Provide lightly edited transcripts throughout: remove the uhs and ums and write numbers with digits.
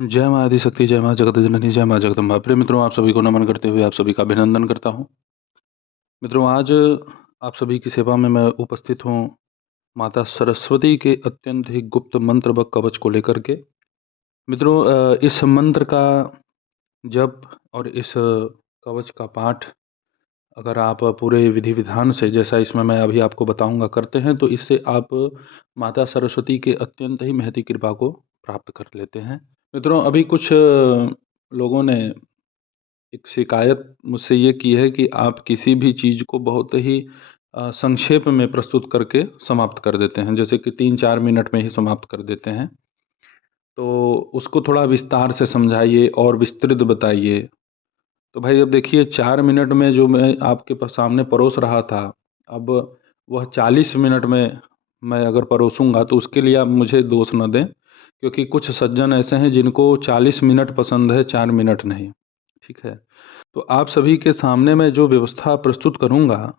जय माँ आदिशक्ति, जय माँ जगत जननी, जय माँ जगदम्बा। प्रिय मित्रों, आप सभी को नमन करते हुए आप सभी का अभिनंदन करता हूँ। मित्रों, आज आप सभी की सेवा में मैं उपस्थित हूँ माता सरस्वती के अत्यंत ही गुप्त मंत्र व कवच को लेकर के। मित्रों, इस मंत्र का जप और इस कवच का पाठ अगर आप पूरे विधि विधान से, जैसा इसमें मैं अभी आपको बताऊंगा, करते हैं तो इससे आप माता सरस्वती के अत्यंत ही महती कृपा को प्राप्त कर लेते हैं। मित्रों, अभी कुछ लोगों ने एक शिकायत मुझसे ये की है कि आप किसी भी चीज़ को बहुत ही संक्षेप में प्रस्तुत करके समाप्त कर देते हैं, जैसे कि 3-4 मिनट में ही समाप्त कर देते हैं। तो उसको थोड़ा विस्तार से समझाइए और विस्तृत बताइए। तो भाई, अब देखिए, 4 मिनट में जो मैं आपके सामने परोस रहा था, अब वह 40 मिनट में मैं अगर परोसूंगा तो उसके लिए आप मुझे दोष न दें, क्योंकि कुछ सज्जन ऐसे हैं जिनको 40 मिनट पसंद है, 4 मिनट नहीं। ठीक है? तो आप सभी के सामने मैं जो व्यवस्था प्रस्तुत करूंगा,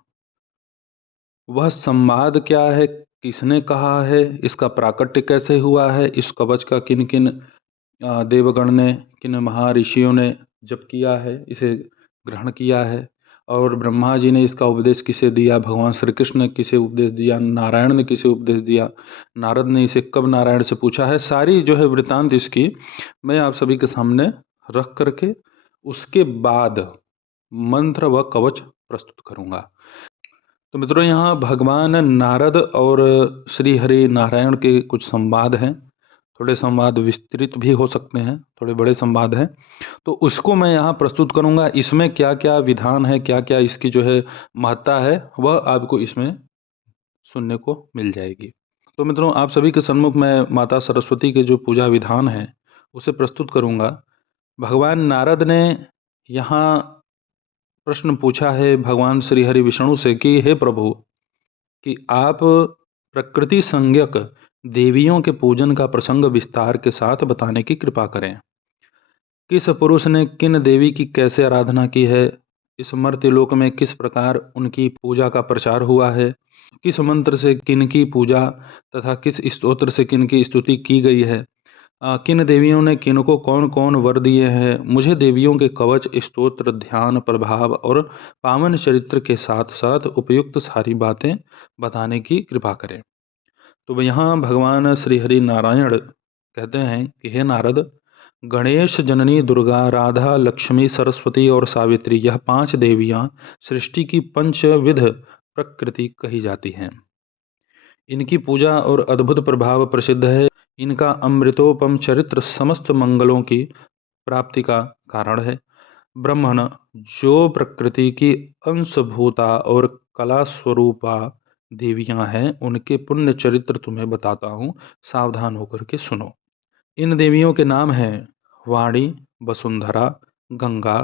वह संवाद क्या है, किसने कहा है, इसका प्राकट्य कैसे हुआ है, इस कवच का किन किन देवगण ने, किन महर्षियों ने जप किया है, इसे ग्रहण किया है, और ब्रह्मा जी ने इसका उपदेश किसे दिया, भगवान श्री कृष्ण ने किसे उपदेश दिया, नारायण ने किसे उपदेश दिया, नारद ने इसे कब नारायण से पूछा है, सारी जो है वृतांत इसकी मैं आप सभी के सामने रख करके उसके बाद मंत्र व कवच प्रस्तुत करूंगा। तो मित्रों, यहाँ भगवान नारद और श्री हरि नारायण के कुछ संवाद हैं। थोड़े संवाद विस्तृत भी हो सकते हैं, थोड़े बड़े संवाद हैं, तो उसको मैं यहाँ प्रस्तुत करूँगा। इसमें क्या क्या विधान है, क्या क्या इसकी जो है महत्ता है, वह आपको इसमें सुनने को मिल जाएगी। तो मित्रों, आप सभी के सम्मुख मैं माता सरस्वती के जो पूजा विधान है उसे प्रस्तुत करूँगा। भगवान नारद ने यहाँ प्रश्न पूछा है भगवान श्री हरि विष्णु से कि हे प्रभु, कि आप प्रकृति संज्ञक देवियों के पूजन का प्रसंग विस्तार के साथ बताने की कृपा करें। किस पुरुष ने किन देवी की कैसे आराधना की है, इस मर्त्यलोक में किस प्रकार उनकी पूजा का प्रचार हुआ है, किस मंत्र से किनकी पूजा तथा किस स्तोत्र से किनकी स्तुति की गई है, किन देवियों ने किनको कौन कौन वर दिए हैं। मुझे देवियों के कवच, स्तोत्र, ध्यान, प्रभाव और पावन चरित्र के साथ साथ उपयुक्त सारी बातें बताने की कृपा करें। तो यहाँ भगवान श्री हरि नारायण कहते हैं कि हे नारद, गणेश, जननी, दुर्गा, राधा, लक्ष्मी, सरस्वती और सावित्री, यह 5 देवियाँ सृष्टि की पंचविध प्रकृति कही जाती हैं। इनकी पूजा और अद्भुत प्रभाव प्रसिद्ध है। इनका अमृतोपम चरित्र समस्त मंगलों की प्राप्ति का कारण है। ब्रह्मण, जो प्रकृति की अंशभूता और कला स्वरूपा देवियां हैं, उनके पुण्य चरित्र तुम्हें बताता हूँ, सावधान होकर के सुनो। इन देवियों के नाम हैं वाणी, वसुंधरा, गंगा,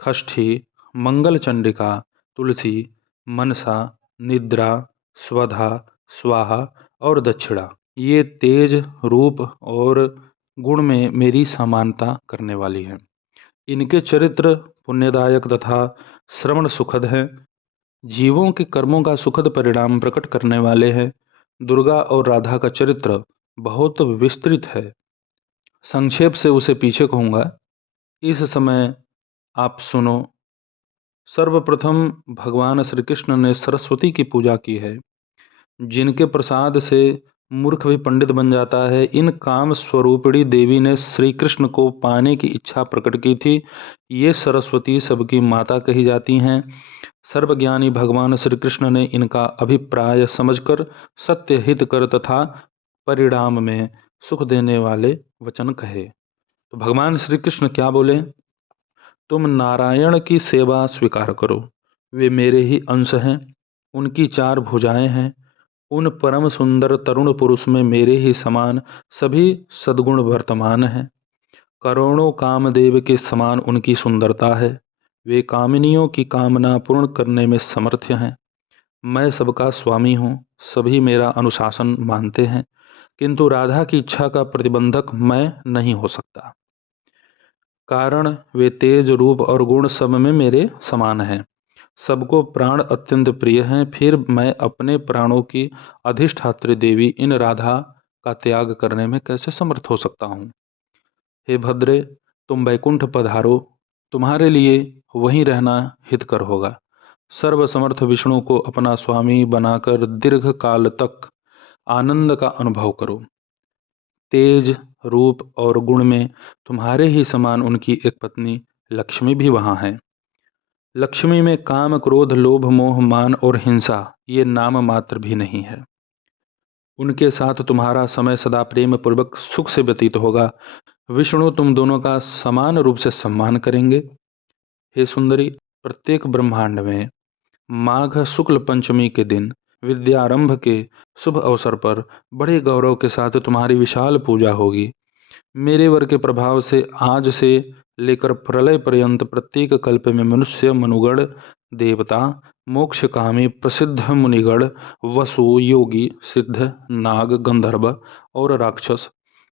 षष्ठी, मंगल चंडिका, तुलसी, मनसा, निद्रा, स्वधा, स्वाहा और दक्षिणा। ये तेज, रूप और गुण में मेरी समानता करने वाली हैं। इनके चरित्र पुण्यदायक तथा श्रवण सुखद हैं, जीवों के कर्मों का सुखद परिणाम प्रकट करने वाले हैं। दुर्गा और राधा का चरित्र बहुत विस्तृत है, संक्षेप से उसे पीछे कहूँगा। इस समय आप सुनो। सर्वप्रथम भगवान श्री कृष्ण ने सरस्वती की पूजा की है, जिनके प्रसाद से मूर्ख भी पंडित बन जाता है। इन काम स्वरूपिणी देवी ने श्री कृष्ण को पाने की इच्छा प्रकट की थी। ये सरस्वती सबकी माता कही जाती हैं। सर्वज्ञानी भगवान श्री कृष्ण ने इनका अभिप्राय समझकर सत्य हित कर तथा परिणाम में सुख देने वाले वचन कहे। तो भगवान श्री कृष्ण क्या बोले? तुम नारायण की सेवा स्वीकार करो, वे मेरे ही अंश हैं। उनकी 4 भुजाएं हैं। उन परम सुंदर तरुण पुरुष में मेरे ही समान सभी सद्गुण वर्तमान हैं। करोड़ों कामदेव के समान उनकी सुंदरता है। वे कामिनियों की कामना पूर्ण करने में समर्थ हैं। मैं सबका स्वामी हूँ, सभी मेरा अनुशासन मानते हैं, किंतु राधा की इच्छा का प्रतिबंधक मैं नहीं हो सकता। कारण वे तेज, रूप और गुण सब में मेरे समान हैं। सबको प्राण अत्यंत प्रिय हैं। फिर मैं अपने प्राणों की अधिष्ठात्री देवी इन राधा का त्याग करने में कैसे समर्थ हो सकता हूँ? हे भद्रे, तुम वैकुंठ पधारो, तुम्हारे लिए वहीं रहना हितकर होगा। सर्वसमर्थ विष्णु को अपना स्वामी बनाकर दीर्घ काल तक आनंद का अनुभव करो। तेज, रूप और गुण में तुम्हारे ही समान उनकी एक पत्नी लक्ष्मी भी वहाँ है। लक्ष्मी में काम, क्रोध, लोभ, मोह, मान और हिंसा ये नाम मात्र भी नहीं है। उनके साथ तुम्हारा समय सदा प्रेम पूर्वक सुख से व्यतीत होगा। विष्णु तुम दोनों का समान रूप से सम्मान करेंगे। हे सुंदरी, प्रत्येक ब्रह्मांड में माघ शुक्ल पंचमी के दिन विद्यारंभ के शुभ अवसर पर बड़े गौरव के साथ तुम्हारी विशाल पूजा होगी। मेरे वर के प्रभाव से आज से लेकर प्रलय पर्यंत प्रत्येक कल्प में मनुष्य, मनुगण, देवता, मोक्षकामी, प्रसिद्ध मुनिगण, वसु, योगी, सिद्ध, नाग, गंधर्व और राक्षस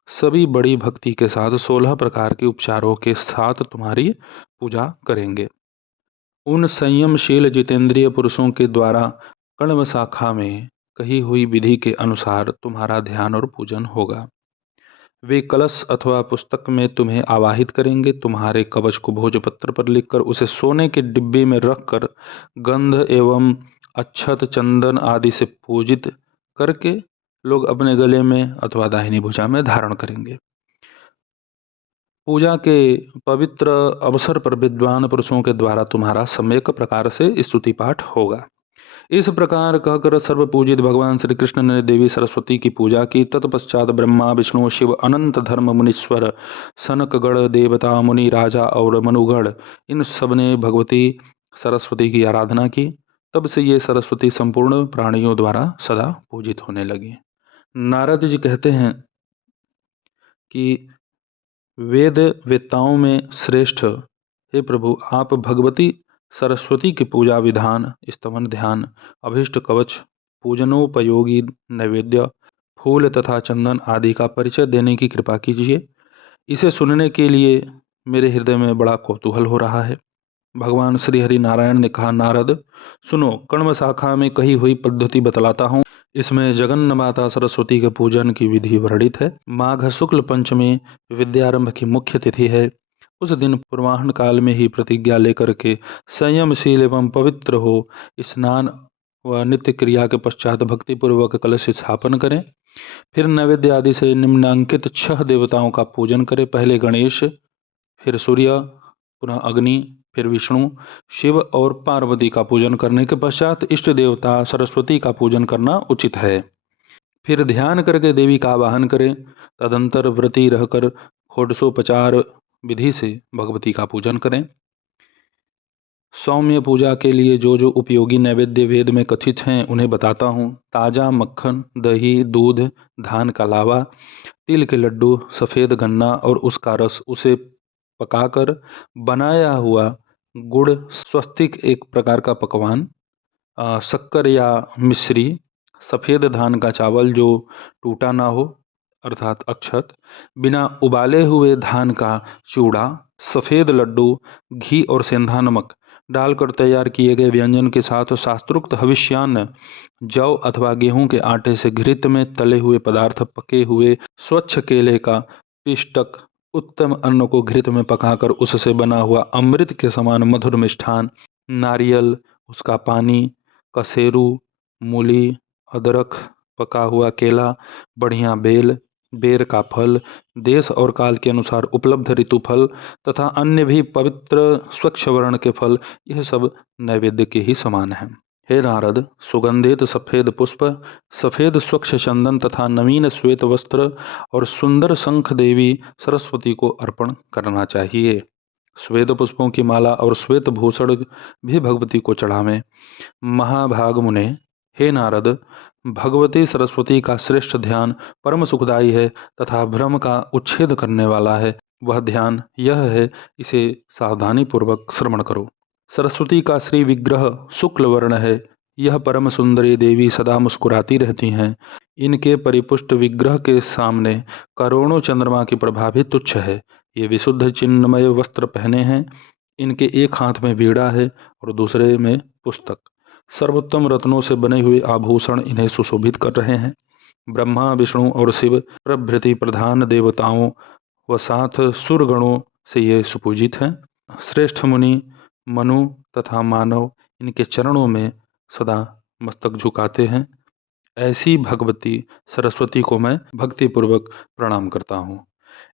सभी बड़ी भक्ति के साथ 16 प्रकार के उपचारों के साथ तुम्हारी पूजा करेंगे। उन संयमशील जितेंद्रिय पुरुषों के द्वारा कण्व शाखा में कही हुई विधि के अनुसार तुम्हारा ध्यान और पूजन होगा। वे कलश अथवा पुस्तक में तुम्हें आवाहित करेंगे। तुम्हारे कवच को भोजपत्र पर लिखकर उसे सोने के डिब्बे में रखकर गंध एवं अक्षत, चंदन आदि से पूजित करके लोग अपने गले में अथवा दाहिनी भुजा में धारण करेंगे। पूजा के पवित्र अवसर पर विद्वान पुरुषों के द्वारा तुम्हारा सम्यक प्रकार से स्तुति पाठ होगा। इस प्रकार कहकर सर्वपूजित भगवान श्री कृष्ण ने देवी सरस्वती की पूजा की। तत्पश्चात ब्रह्मा, विष्णु, शिव, अनंत धर्म मुनीश्वर, सनकगण, देवता, मुनि, राजा और मनुगण इन सब ने भगवती सरस्वती की आराधना की। तब से ये सरस्वती संपूर्ण प्राणियों द्वारा सदा पूजित होने लगी। नारद जी कहते हैं कि वेद वेत्ताओं में श्रेष्ठ हे प्रभु, आप भगवती सरस्वती की पूजा विधान, स्तवन, ध्यान, अभीष्ट कवच, पूजनोपयोगी नैवेद्य, फूल तथा चंदन आदि का परिचय देने की कृपा कीजिए। इसे सुनने के लिए मेरे हृदय में बड़ा कौतूहल हो रहा है। भगवान श्री हरि नारायण ने कहा, नारद सुनो, कण्व शाखा में कही हुई पद्धति बतलाता हूँ। इसमें जगन्न माता सरस्वती के पूजन की विधि वर्णित है। माघ शुक्ल पंचमी विद्यारंभ की मुख्य तिथि है। उस दिन पूर्वाह्न काल में ही प्रतिज्ञा लेकर के संयमशील एवं पवित्र हो स्नान व नित्य क्रिया के पश्चात भक्तिपूर्वक कलश स्थापन करें। फिर नैवेद्य आदि से निम्नांकित 6 देवताओं का पूजन करें। पहले गणेश, फिर सूर्य, पुनः अग्नि, फिर विष्णु, शिव और पार्वती का पूजन करने के पश्चात इष्ट देवता सरस्वती का पूजन करना उचित है। फिर ध्यान करके देवी का आवाहन करें। तदंतर व्रती रहकर षोडशोपचार विधि से भगवती का पूजन करें। सौम्य पूजा के लिए जो जो उपयोगी नैवेद्य वेद में कथित हैं उन्हें बताता हूँ। ताजा मक्खन, दही, दूध, धान का लावा, तिल के लड्डू, सफ़ेद गन्ना और उसका रस, उसे पकाकर बनाया हुआ गुड़, स्वस्तिक एक प्रकार का पकवान, शक्कर या मिश्री, सफ़ेद धान का चावल जो टूटा ना हो अर्थात अक्षत, बिना उबाले हुए धान का चूड़ा, सफ़ेद लड्डू, घी और सेंधा नमक डालकर तैयार किए गए व्यंजन के साथ शास्त्रोक्त हविष्यान्न, जौ अथवा गेहूं के आटे से घृत में तले हुए पदार्थ, पके हुए स्वच्छ केले का पिष्टक, उत्तम अन्न को घृत में पकाकर उससे बना हुआ अमृत के समान मधुर मिष्ठान, नारियल, उसका पानी, कसेरू, मूली, अदरक, पका हुआ केला, बढ़िया बेल, बेर का फल, देश और काल के अनुसार उपलब्ध ऋतु फल तथा अन्य भी पवित्र स्वच्छ वर्ण के फल, यह सब नैवेद्य के ही समान हैं। हे नारद, सुगंधित सफ़ेद पुष्प, सफ़ेद स्वच्छ चंदन तथा नवीन श्वेत वस्त्र और सुंदर शंख देवी सरस्वती को अर्पण करना चाहिए। श्वेत पुष्पों की माला और श्वेत भूषण भी भगवती को चढ़ावें। महाभाग मुने, हे नारद, भगवती सरस्वती का श्रेष्ठ ध्यान परम सुखदायी है तथा भ्रम का उच्छेद करने वाला है। वह ध्यान यह है, इसे सावधानी पूर्वक श्रवण करो। सरस्वती का श्री विग्रह शुक्ल वर्ण है। यह परम सुंदरी देवी सदा मुस्कुराती रहती हैं। इनके परिपुष्ट विग्रह के सामने करोड़ों चंद्रमा की प्रभा भी तुच्छ है। ये विशुद्ध चिन्मय वस्त्र पहने हैं। इनके एक हाथ में वीणा है और दूसरे में पुस्तक। सर्वोत्तम रत्नों से बने हुए आभूषण इन्हें सुशोभित कर रहे हैं। ब्रह्मा, विष्णु और शिव प्रभृति प्रधान देवताओं व साथ सुरगणों से ये सुपूजित हैं। श्रेष्ठ मुनि मनु तथा मानव इनके चरणों में सदा मस्तक झुकाते हैं। ऐसी भगवती सरस्वती को मैं भक्तिपूर्वक प्रणाम करता हूँ।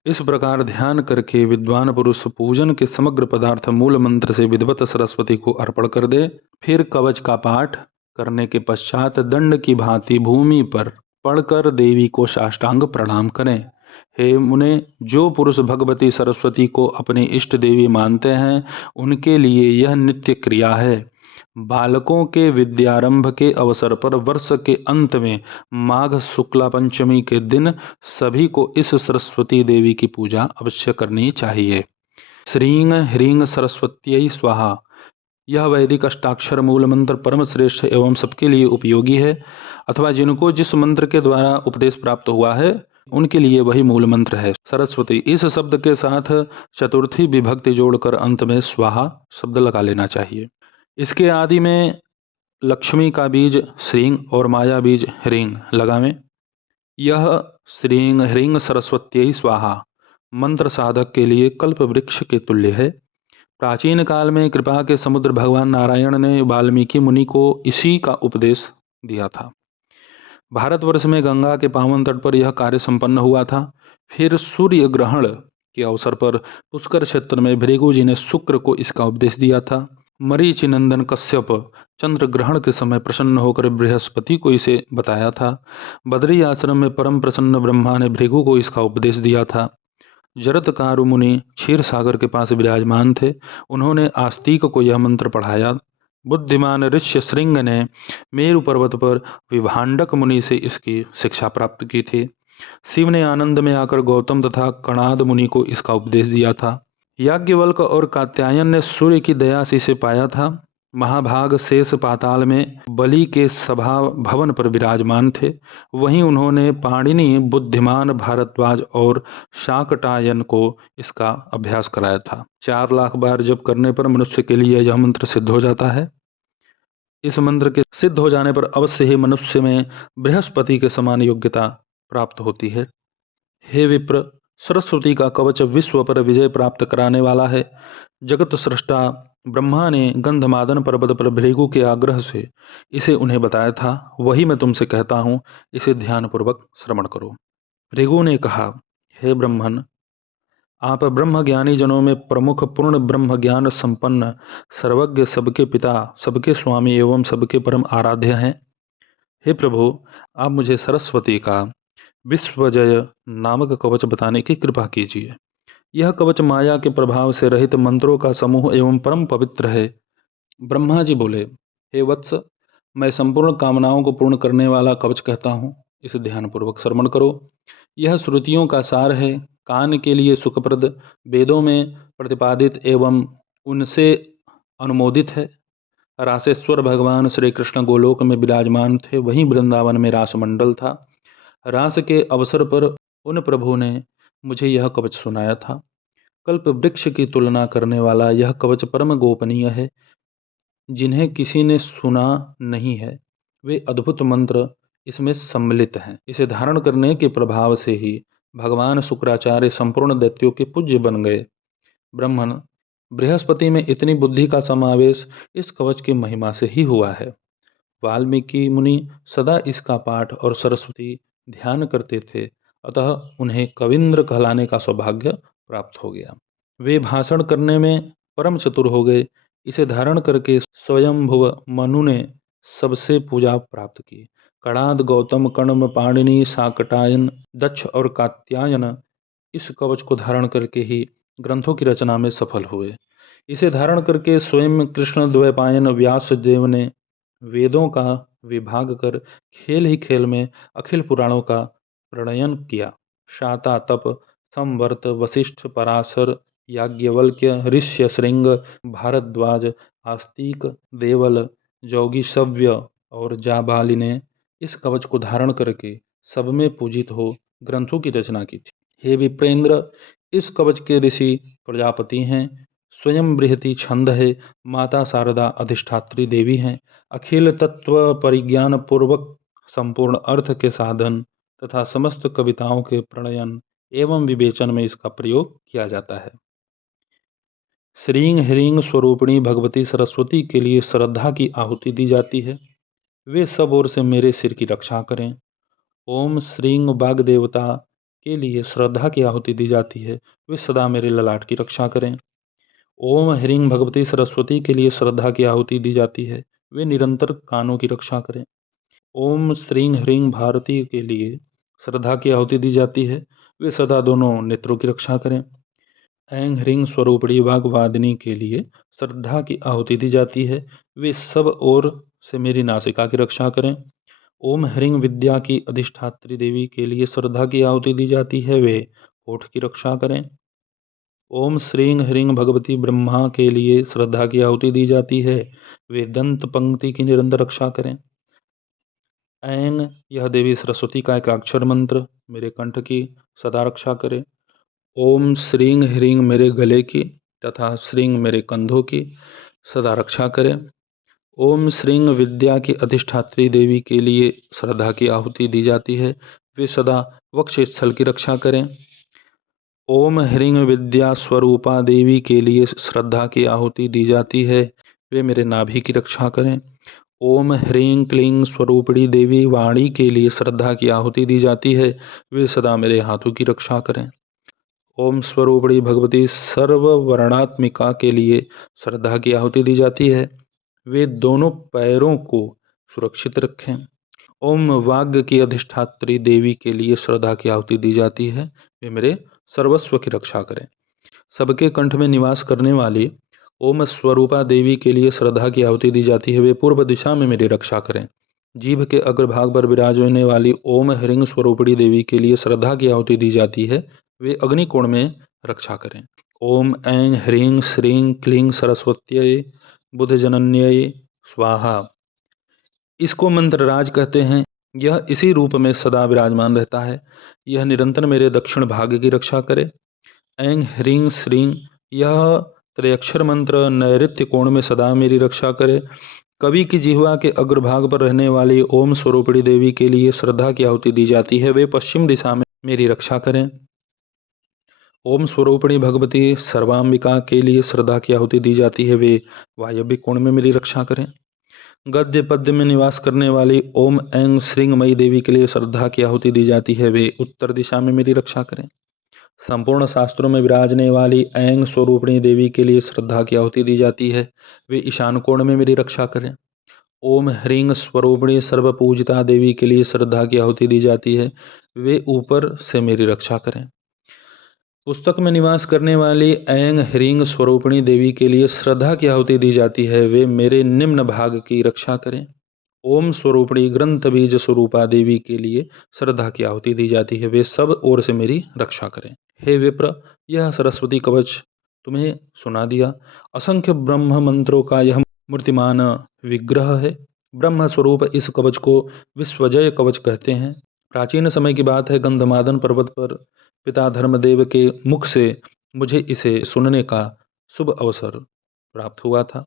इस प्रकार ध्यान करके विद्वान पुरुष पूजन के समग्र पदार्थ मूल मंत्र से विधिवत सरस्वती को अर्पण कर दे। फिर कवच का पाठ करने के पश्चात दंड की भांति भूमि पर पड़कर देवी को साष्टांग प्रणाम करें। हे मुने, जो पुरुष भगवती सरस्वती को अपनी इष्ट देवी मानते हैं उनके लिए यह नित्य क्रिया है। बालकों के विद्यारंभ के अवसर पर वर्ष के अंत में माघ शुक्ला पंचमी के दिन सभी को इस सरस्वती देवी की पूजा अवश्य करनी चाहिए। श्रीं ह्रीं सरस्वत्यै स्वाहा, यह वैदिक अष्टाक्षर मूल मंत्र परम श्रेष्ठ एवं सबके लिए उपयोगी है, अथवा जिनको जिस मंत्र के द्वारा उपदेश प्राप्त हुआ है उनके लिए वही मूल मंत्र है। सरस्वती इस शब्द के साथ चतुर्थी विभक्ति जोड़कर अंत में स्वाहा शब्द लगा लेना चाहिए। इसके आदि में लक्ष्मी का बीज श्रीं और माया बीज ह्रीं लगावें। यह श्रीं ह्रीं सरस्वत्यै स्वाहा मंत्र साधक के लिए कल्प वृक्ष के तुल्य है। प्राचीन काल में कृपा के समुद्र भगवान नारायण ने वाल्मीकि मुनि को इसी का उपदेश दिया था। भारतवर्ष में गंगा के पावन तट पर यह कार्य संपन्न हुआ था। फिर सूर्य ग्रहण के अवसर पर पुष्कर क्षेत्र में भृगु जी ने शुक्र को इसका उपदेश दिया था। मरीचि नंदन कश्यप चंद्र ग्रहण के समय प्रसन्न होकर बृहस्पति को इसे बताया था। बद्री आश्रम में परम प्रसन्न ब्रह्मा ने भृगु को इसका उपदेश दिया था। जरत्कारु मुनि क्षीर सागर के पास विराजमान थे। उन्होंने आस्तिक को यह मंत्र पढ़ाया। बुद्धिमान ऋष्य श्रृंग ने मेरु पर्वत पर विभांडक मुनि से इसकी शिक्षा प्राप्त की थी। शिव ने आनंद में आकर गौतम तथा कणाद मुनि को इसका उपदेश दिया था। याज्ञवल्क और कात्यायन ने सूर्य की दया से इसे पाया था। महाभाग शेष पाताल में बलि के सभा भवन पर विराजमान थे। वहीं उन्होंने पाणिनि, बुद्धिमान, भारद्वाज और शाकटायन को इसका अभ्यास कराया था। 4 लाख बार जप करने पर मनुष्य के लिए यह मंत्र सिद्ध हो जाता है। इस मंत्र के सिद्ध हो जाने पर अवश्य ही मनुष्य में बृहस्पति के समान योग्यता प्राप्त होती है। हे विप्र, सरस्वती का कवच विश्व पर विजय प्राप्त कराने वाला है। जगत सृष्टा ब्रह्मा ने गंधमादन पर्वत पर भृगु के आग्रह से इसे उन्हें बताया था। वही मैं तुमसे कहता हूँ, इसे ध्यानपूर्वक श्रवण करो। भृगु ने कहा, हे ब्रह्मन, आप ब्रह्म ज्ञानी जनों में प्रमुख, पूर्ण ब्रह्म ज्ञान संपन्न, सर्वज्ञ, सबके पिता, सबके स्वामी एवं सबके परम आराध्य हैं। हे प्रभु, आप मुझे सरस्वती का विश्वजय नामक कवच बताने की कृपा कीजिए। यह कवच माया के प्रभाव से रहित मंत्रों का समूह एवं परम पवित्र है। ब्रह्मा जी बोले, हे वत्स, मैं संपूर्ण कामनाओं को पूर्ण करने वाला कवच कहता हूँ, इसे ध्यानपूर्वक श्रवण करो। यह श्रुतियों का सार है, कान के लिए सुखप्रद, वेदों में प्रतिपादित एवं उनसे अनुमोदित है। रासेश्वर भगवान श्री कृष्ण गोलोक में विराजमान थे, वहीं वृंदावन में रासमंडल था। रास के अवसर पर उन प्रभु ने मुझे यह कवच सुनाया था। कल्प वृक्ष की तुलना करने वाला यह कवच परम गोपनीय है। जिन्हें किसी ने सुना नहीं है वे अद्भुत मंत्र इसमें सम्मिलित हैं। इसे धारण करने के प्रभाव से ही भगवान शुक्राचार्य संपूर्ण दैत्यों के पूज्य बन गए। ब्रह्मन, बृहस्पति में इतनी बुद्धि का समावेश इस कवच की महिमा से ही हुआ है। वाल्मीकि मुनि सदा इसका पाठ और सरस्वती ध्यान करते थे, अतः उन्हें कविंद्र कहलाने का सौभाग्य प्राप्त हो गया। वे भाषण करने में परम चतुर हो गए। इसे धारण करके स्वयंभुव मनु ने सबसे पूजा प्राप्त की। कणाद, गौतम, कण्व, पाणिनि, शाकटायन, दक्ष और कात्यायन इस कवच को धारण करके ही ग्रंथों की रचना में सफल हुए। इसे धारण करके स्वयं कृष्ण द्वैपायन व्यास देव ने वेदों का विभाग कर खेल ही खेल में अखिल पुराणों का प्रणयन किया। शाता, तप, संवर्त, वशिष्ठ, पराशर, याज्ञवल्क्य, ऋष्य श्रृंग, भारद्वाज, आस्तिक, देवल, जोगीशव्य और जाबाली ने इस कवच को धारण करके सब में पूजित हो ग्रंथों की रचना की थी। हे विप्रेंद्र, इस कवच के ऋषि प्रजापति हैं। स्वयं बृहति छंद है। माता शारदा अधिष्ठात्री देवी हैं। अखिल तत्व परिज्ञान पूर्वक संपूर्ण अर्थ के साधन तथा समस्त कविताओं के प्रणयन एवं विवेचन में इसका प्रयोग किया जाता है। श्रीं ह्रीं स्वरूपिणी भगवती सरस्वती के लिए श्रद्धा की आहुति दी जाती है। वे सब ओर से मेरे सिर की रक्षा करें। ओम श्रीं वाग देवता के लिए श्रद्धा की आहुति दी जाती है। वे सदा मेरे ललाट की रक्षा करें। ओम ह्रीं भगवती सरस्वती के लिए श्रद्धा की आहुति दी जाती है। वे निरंतर कानों की रक्षा करें। ओम श्रीं ह्रीं भारती के लिए श्रद्धा की आहुति दी जाती है। वे सदा दोनों नेत्रों की रक्षा करें। ऐं ह्रीं स्वरूपिणी वाग्वादिनी के लिए श्रद्धा की आहुति दी जाती है। वे सब ओर से मेरी नासिका की रक्षा करें। ओम ह्रीं विद्या की अधिष्ठात्री देवी के लिए श्रद्धा की आहुति दी जाती है। वे होठ की रक्षा करें। ओम श्रीं ह्रीं भगवती ब्रह्मा के लिए श्रद्धा की आहुति दी जाती है। वे दंत पंक्ति की निरंतर रक्षा करें। ऐं यह देवी सरस्वती का एकाक्षर मंत्र मेरे कंठ की सदा रक्षा करे। ओम श्रीं ह्रीं मेरे गले की तथा श्रीं मेरे कंधों की सदा रक्षा करें। ओम श्रीं विद्या की अधिष्ठात्री देवी के लिए श्रद्धा की आहुति दी जाती है। वे सदा वक्ष स्थल की रक्षा करें। ओम ह्रीं विद्या स्वरूपा देवी के लिए श्रद्धा की आहुति दी जाती है। वे मेरे नाभि की रक्षा करें। ओम ह्रीं क्लीं स्वरूपिणी देवी वाणी के लिए श्रद्धा की आहुति दी जाती है। वे सदा मेरे हाथों की रक्षा करें। ओम स्वरूपिणी भगवती सर्ववर्णात्मिका के लिए श्रद्धा की आहुति दी जाती है। वे दोनों पैरों को सुरक्षित रखें। ओम वाग्य की अधिष्ठात्री देवी के लिए श्रद्धा की आहुति दी जाती है। वे मेरे सर्वस्व की रक्षा करें। सबके कंठ में निवास करने वाली ओम स्वरूपा देवी के लिए श्रद्धा की आहुति दी जाती है। वे पूर्व दिशा में मेरी रक्षा करें। जीभ के अग्रभाग पर विराजने वाली ओम ह्रीं स्वरूपिणी देवी के लिए श्रद्धा की आहुति दी जाती है। वे अग्निकोण में रक्षा करें। ओम ऐं ह्रीं श्रीं क्लीं सरस्वत्यै बुधजनन्यै स्वाहा। इसको मंत्रराज कहते हैं। यह इसी रूप में सदा विराजमान रहता है। यह निरंतर मेरे दक्षिण भाग की रक्षा करे। ऐं ह्रीं श्रीं यह त्रयक्षर मंत्र नैऋत्य कोण में सदा मेरी रक्षा करे। कवि की जिह्वा के अग्रभाग पर रहने वाली ओम स्वरूपिणी देवी के लिए श्रद्धा की आहुति दी जाती है। वे पश्चिम दिशा में मेरी रक्षा करें। ओम स्वरूपिणी भगवती सर्वांबिका के लिए श्रद्धा की आहुति दी जाती है। वे वायव्य कोण में मेरी रक्षा करें। गद्य पद्य में निवास करने वाली ओम ऐं श्रीं मई देवी के लिए श्रद्धा की आहुति दी जाती है। वे उत्तर दिशा में मेरी रक्षा करें। संपूर्ण शास्त्रों में विराजने वाली ऐं स्वरूपिणी देवी के लिए श्रद्धा की आहुति दी जाती है। वे ईशान कोण में मेरी रक्षा करें। ओम ह्रीं स्वरूपिणी सर्वपूजिता देवी के लिए श्रद्धा की आहुति दी जाती है। वे ऊपर से मेरी रक्षा करें। पुस्तक में निवास करने वाली ऐं ह्रीं स्वरूपिणी देवी के लिए श्रद्धा की आहुति दी जाती है। वे मेरे निम्न भाग की रक्षा करें। ओम स्वरूपिणी ग्रंथ बीज स्वरूपा देवी के लिए श्रद्धा की आहुति दी जाती है। वे सब ओर से मेरी रक्षा करें। हे विप्र, यह सरस्वती कवच तुम्हें सुना दिया। असंख्य ब्रह्म मंत्रों का यह मूर्तिमान विग्रह है। ब्रह्म स्वरूप इस कवच को विश्वजय कवच कहते हैं। प्राचीन समय की बात है। गंधमादन पर्वत पर पिता धर्मदेव के मुख से मुझे इसे सुनने का शुभ अवसर प्राप्त हुआ था।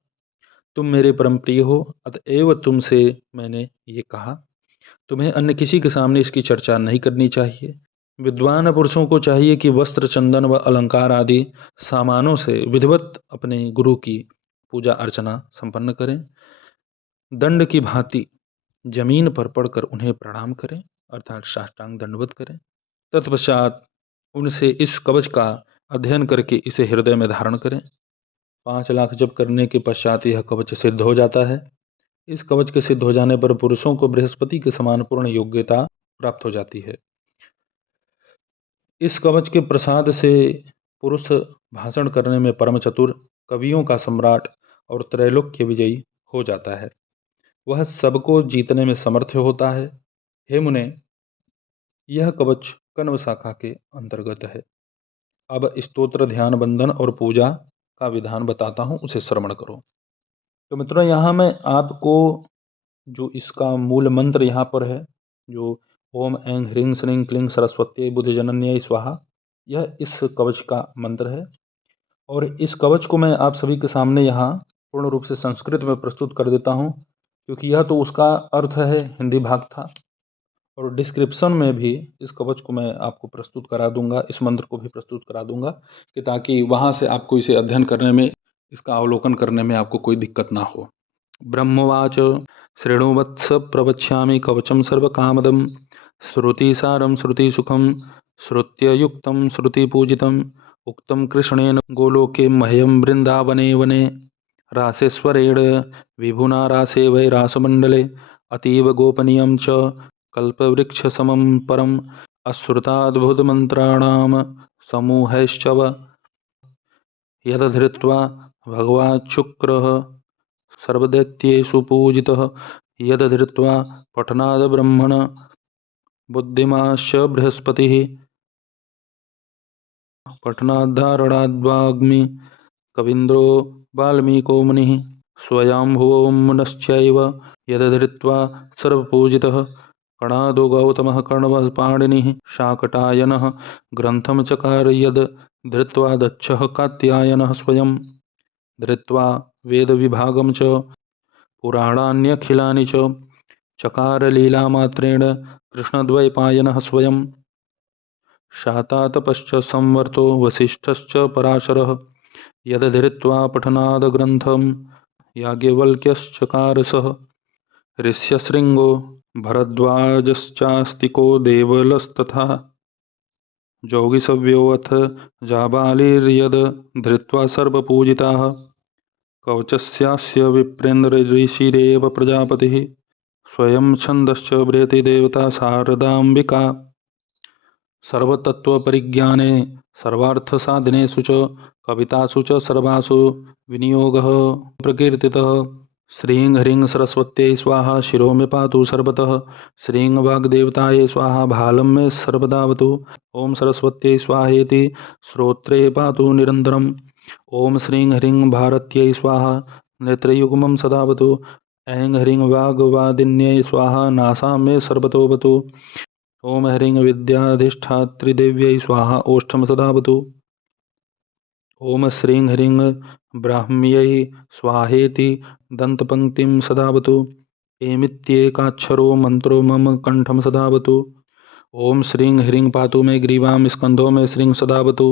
तुम मेरे परम प्रिय हो, अतएव तुमसे मैंने ये कहा। तुम्हें अन्य किसी के सामने इसकी चर्चा नहीं करनी चाहिए। विद्वान पुरुषों को चाहिए कि वस्त्र, चंदन व अलंकार आदि सामानों से विधिवत अपने गुरु की पूजा अर्चना संपन्न करें। दंड की भांति जमीन पर पड़कर उन्हें प्रणाम करें, अर्थात साष्टांग दंडवत करें। तत्पश्चात उनसे इस कवच का अध्ययन करके इसे हृदय में धारण करें। 5 लाख जप करने के पश्चात यह कवच सिद्ध हो जाता है। इस कवच के सिद्ध हो जाने पर पुरुषों को बृहस्पति के समान पूर्ण योग्यता प्राप्त हो जाती है। इस कवच के प्रसाद से पुरुष भाषण करने में परम चतुर, कवियों का सम्राट और त्रैलोक्य विजयी हो जाता है। वह सबको जीतने में समर्थ होता है। हे मुने, यह कवच कण्व शाखा के अंतर्गत है। अब स्तोत्र, ध्यान, बंधन और पूजा का विधान बताता हूँ, उसे श्रवण करो। तो मित्रों, यहाँ मैं आपको जो इसका मूल मंत्र यहाँ पर है, जो ओम ऐं ह्रीं श्रीं क्लीं सरस्वती बुधजनन्यै स्वाहा, यह इस कवच का मंत्र है। और इस कवच को मैं आप सभी के सामने यहाँ पूर्ण रूप से संस्कृत में प्रस्तुत कर देता हूँ, क्योंकि यह तो उसका अर्थ है, हिंदी भाग था। और डिस्क्रिप्शन में भी इस कवच को मैं आपको प्रस्तुत करा दूंगा, इस मंत्र को भी प्रस्तुत करा दूंगा कि ताकि वहाँ से आपको इसे अध्ययन करने में, इसका अवलोकन करने में आपको कोई दिक्कत ना हो। ब्रह्मवाच शृणुवत्स प्रवक्ष्यामि कवचं सर्वकामदं श्रुतिसारं श्रुतिसुखं श्रुत्ययुक्तं श्रुतिपूजितम् उक्तं कृष्णेन गोलोके मह्यं वृन्दावने वने रासेश्वरेण विभुना रासे वै रासमण्डले अतीव गोपनीयं च कल्पवृक्षसमं परम् अश्रुताद्भुतमन्त्राणां समूहैश्चव यदधृत्वा भगवाच्छुक्रः सर्वदैत्येषु पूजितः यदधृत्वा पठनाद् ब्रह्मण बुद्धिमाश्च बृहस्पतिः पठनाद्धारणाद्वाग्मि कवीन्द्रो वाल्मीको मुनिः स्वयंभुवो मुनश्चैव यदधृत्वा सर्वपूजितः कणादो गौतमः कर्णवः पाणिनिः शाकटायनः ग्रन्थं चकार यद् धृत्वा दक्षः कात्यायनः स्वयं धृत्वा वेदविभागं च पुराणान्यखिलानि च चकार लीलामात्रेण कृष्णद्वैपायनः स्वयं शातातपश्च संवर्तो वसिष्ठश्च पराशरः यदधृत्वा पठनाद् ग्रन्थं याज्ञवल्क्यश्चकार सः ऋष्यशृङ्गो भरद्वाजश्चास्तिको देवलस्तथा जौगिसव्योऽथ जाबालिर्यद् धृत्वा सर्वपूजिताः कवचस्यास्य विप्रेन्द्रऋषिरेव प्रजापतिः स्वयं छन्दश्च बृहति देवता शारदाम्बिका सर्वतत्त्वपरिज्ञाने सर्वार्थसाधनेषु च कवितासु च सर्वासु विनियोगः प्रकीर्तितः श्रीं ह्रीं सरस्वत्यै स्वाहा शिरो मे पातु सर्वतः श्रीं वाग्देवतायै स्वाहा भालं मे सर्वदावतु ॐ सरस्वत्यै स्वाहेति श्रोत्रे पातु निरन्तरम् ॐ श्रीं ह्रीं भारत्यै स्वाहा नेत्रयुग्मं सदावतु ऐं ह्रीं वाग्वादिन्यै स्वाहा नासा मे सर्वतोऽवतु ॐ ह्रीं विद्याधिष्ठात्रिदेव्यै स्वाहा ओष्ठं सदावतु ॐ श्रीं ह्रीं ब्राह्म्यै स्वाहेति दन्तपङ्क्तिं सदावतु एमित्येकाक्षरो मन्त्रो मम कण्ठं सदावतु ॐ श्रीं ह्रीं पातु मे ग्रीवां स्कन्धो मे श्रीं सदावतु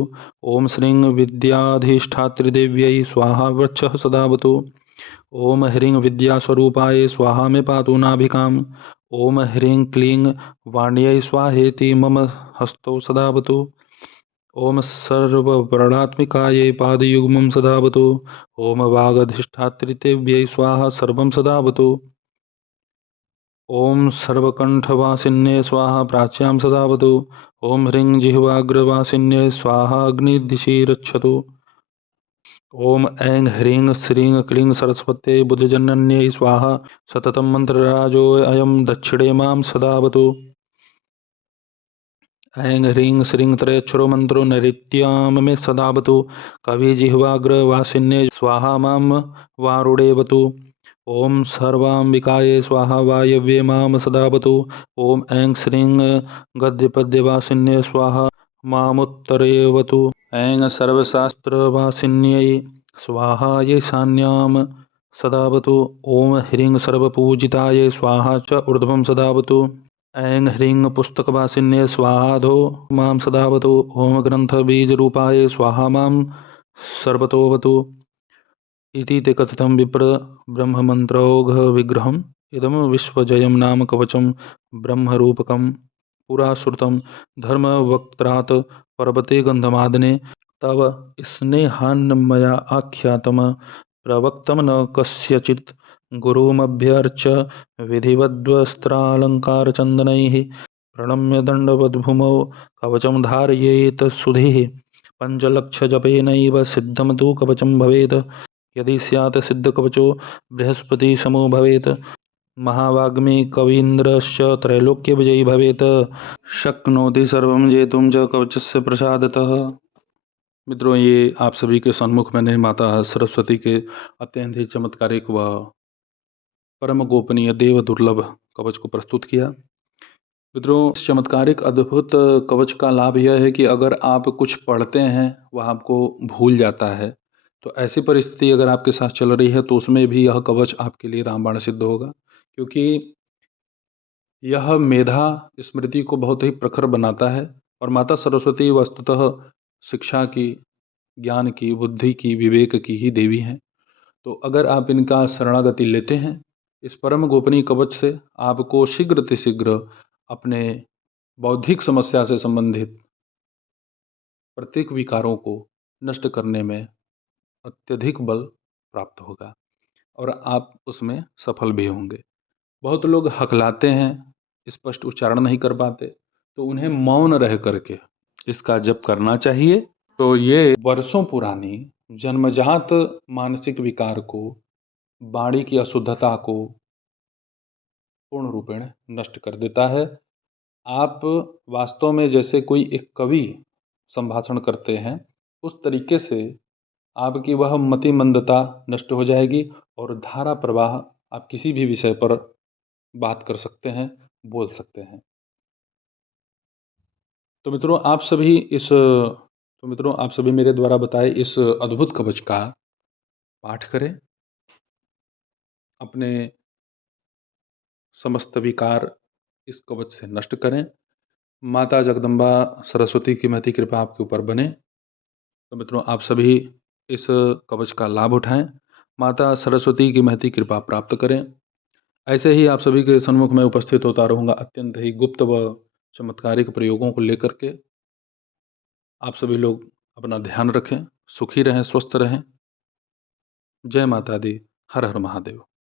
ॐ श्रीं विद्याधिष्ठात्रिदेव्यै स्वाहा वृक्षः सदावतु ॐ ह्रीं विद्यास्वरूपाय स्वाहा मे पातु नाभिकाम् ॐ ह्रीं क्लीं वाण्यै स्वाहेति मम हस्तौ सदावतु ॐ सर्ववर्णात्मिकायै पादयुग्मं सदावतु ॐ वागधिष्ठात्रिदेव्यै स्वाहा सर्वं सदावतु ॐ सर्वकण्ठवासिन्यै स्वाहा प्राच्यां सदावतु ॐ ह्रीं जिह्वाग्रवासिन्यै स्वाहा अग्निदिशि रक्षतु ॐ ऐं ह्रीं श्रीं क्लीं सरस्वत्यै बुधजनन्यै स्वाहा सततं मन्त्रराजोऽयं दक्षिणे मां सदावतु ऐं ह्रीं श्रीं त्रयक्षरो मन्त्रो नैऋत्यां मे सदावतु कविजिह्वाग्रवासिन्यै स्वाहा मां वारुडेवतु ॐ सर्वाम्बिकायै स्वाहा वायव्ये मां सदावतु ॐ ऐं श्रीं गद्यपद्यवासिन्यै स्वाहा मामुत्तरेवतु ऐं सर्वशास्त्रवासिन्यै स्वाहा ईशान्यां सदावतु ॐ ह्रीं सर्वपूजितायै स्वाहा च ऊर्ध्वं सदावतु ऐं ह्रीं पुस्तकवासिन्यै स्वाहाधो मां सदावतु ॐ ग्रन्थबीजरूपायै स्वाहा मां सर्वतोऽवतु इति ते कथितं विप्र ब्रह्ममन्त्रौघविग्रहम् इदं विश्वजयं नाम कवचं ब्रह्मरूपकं पुरा श्रुतं धर्मवक्त्रात् पर्वते गन्धमादने तव स्नेहान्मया आख्यातं प्रवक्तं न कस्यचित् गुरुमभ्यर्च्य विधिवद्वस्त्रालङ्कारचन्दनैः प्रणम्य दण्डवद्भूमौ कवचं धारयेत् सुधीः पञ्चलक्षजपेनैव सिद्धं तु कवचं भवेत् यदि स्यात् सिद्धकवचो बृहस्पतिसमो भवेत् महावाग्मी कवीन्द्रश्च त्रैलोक्यविजयी भवेत् शक्नोति सर्वं जेतुं च कवचस्य प्रसादतः। मित्रों, ये आप सभी के सन्मुख मैंने माता सरस्वती के अत्यंत ही चमत्कारिक व परम गोपनीय देव दुर्लभ कवच को प्रस्तुत किया। मित्रों, इस चमत्कारिक अद्भुत कवच का लाभ यह है कि अगर आप कुछ पढ़ते हैं वह आपको भूल जाता है, तो ऐसी परिस्थिति अगर आपके साथ चल रही है तो उसमें भी यह कवच आपके लिए रामबाण सिद्ध होगा। क्योंकि यह मेधा स्मृति को बहुत ही प्रखर बनाता है और माता सरस्वती वस्तुतः शिक्षा की, ज्ञान की, बुद्धि की, विवेक की ही देवी हैं। तो अगर आप इनका शरणागति लेते हैं, इस परम गोपनीय कवच से आपको शीघ्र अपने बौद्धिक समस्या से संबंधित प्रत्येक विकारों को नष्ट करने में अत्यधिक बल प्राप्त होगा और आप उसमें सफल भी होंगे। बहुत लोग हकलाते हैं, स्पष्ट उच्चारण नहीं कर पाते, तो उन्हें मौन रह करके इसका जप करना चाहिए। तो ये वर्षों पुरानी जन्मजात मानसिक विकार को, वाणी की अशुद्धता को पूर्ण रूपेण नष्ट कर देता है। आप वास्तव में जैसे कोई एक कवि संभाषण करते हैं, उस तरीके से आपकी वह मति मंदता नष्ट हो जाएगी और धारा प्रवाह आप किसी भी विषय पर बात कर सकते हैं, बोल सकते हैं। तो मित्रों आप सभी मेरे द्वारा बताए इस अद्भुत कवच का पाठ करें। अपने समस्त विकार इस कवच से नष्ट करें। माता जगदम्बा सरस्वती की महती कृपा आपके ऊपर बने। तो मित्रों आप सभी इस कवच का लाभ उठाएं, माता सरस्वती की महती कृपा प्राप्त करें। ऐसे ही आप सभी के सन्मुख में उपस्थित होता रहूँगा अत्यंत ही गुप्त व चमत्कारिक प्रयोगों को लेकर के। आप सभी लोग अपना ध्यान रखें, सुखी रहें, स्वस्थ रहें। जय माता दी। हर हर महादेव।